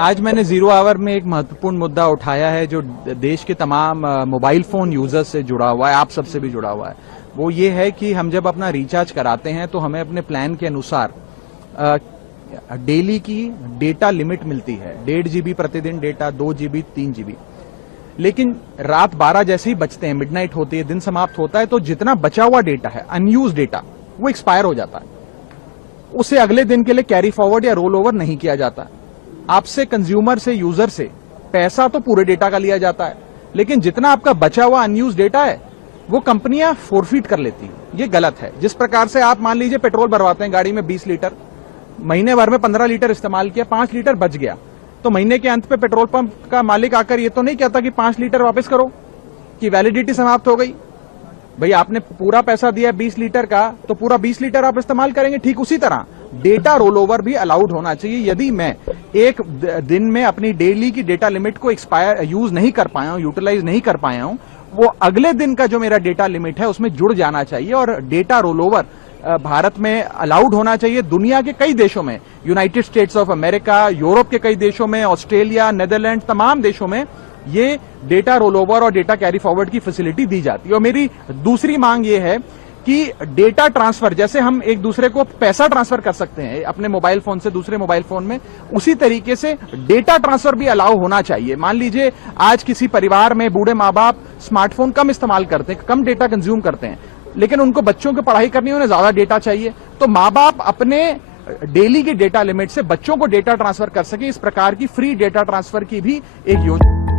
आज मैंने zero hour में एक महत्वपूर्ण मुद्दा उठाया है जो देश के तमाम मोबाइल फोन यूजर्स से जुड़ा हुआ है, आप सबसे भी जुड़ा हुआ है। वो ये है कि हम जब अपना रिचार्ज कराते हैं तो हमें अपने प्लान के अनुसार डेली की डेटा लिमिट मिलती है। 1.5 GB प्रतिदिन डेटा, 2 GB, 3 GB। लेकिन रात 12 जैसे ही बचते हैं, मिडनाइट होती है, दिन समाप्त होता है, तो जितना बचा हुआ डेटा है, अनयूज डेटा, वो एक्सपायर हो जाता है। उसे अगले दिन के लिए कैरी फॉरवर्ड या रोल ओवर नहीं किया जाता। आपसे, कंज्यूमर से, यूजर से पैसा तो पूरे डेटा का लिया जाता है, लेकिन जितना आपका बचा हुआ अनयूज डेटा है वो कंपनियां फोरफीट कर लेती हैं। ये गलत है। जिस प्रकार से आप मान लीजिए पेट्रोल भरवाते हैं गाड़ी में 20 लीटर, महीने भर में 15 लीटर इस्तेमाल किया, 5 लीटर बच गया, तो महीने के अंत पे पेट्रोल पंप का मालिक आकर ये तो नहीं कहता कि 5 लीटर वापस करो, कि वैलिडिटी समाप्त हो गई। भाई आपने पूरा पैसा दिया 20 लीटर का, तो पूरा 20 लीटर आप इस्तेमाल करेंगे। ठीक उसी तरह डेटा रोल ओवर भी अलाउड होना चाहिए। यदि मैं एक दिन में अपनी डेली की डेटा लिमिट को यूज नहीं कर पाया हूं, यूटिलाइज नहीं कर पाया हूं, वो अगले दिन का जो मेरा डेटा लिमिट है उसमें जुड़ जाना चाहिए। और डेटा रोल ओवर भारत में अलाउड होना चाहिए। दुनिया के कई देशों में, United states of America, Europe के कई देशों में, ऑस्ट्रेलिया, नेदरलैंड, तमाम देशों में ये डेटा रोल ओवर और डेटा कैरी फॉरवर्ड की फैसिलिटी दी जाती है। और मेरी दूसरी मांग ये है कि डेटा ट्रांसफर, जैसे हम एक दूसरे को पैसा ट्रांसफर कर सकते हैं अपने मोबाइल फोन से दूसरे मोबाइल फोन में, उसी तरीके से डेटा ट्रांसफर भी अलाउ होना चाहिए। मान लीजिए आज किसी परिवार में बूढ़े माँ बाप स्मार्टफोन कम इस्तेमाल करते हैं, कम डेटा कंज्यूम करते हैं, लेकिन उनको बच्चों की पढ़ाई करनी है, उन्हें ज्यादा डेटा चाहिए, तो माँ बाप अपने डेली की डेटा लिमिट से बच्चों को डेटा ट्रांसफर कर सके। इस प्रकार की फ्री डेटा ट्रांसफर की भी एक योजना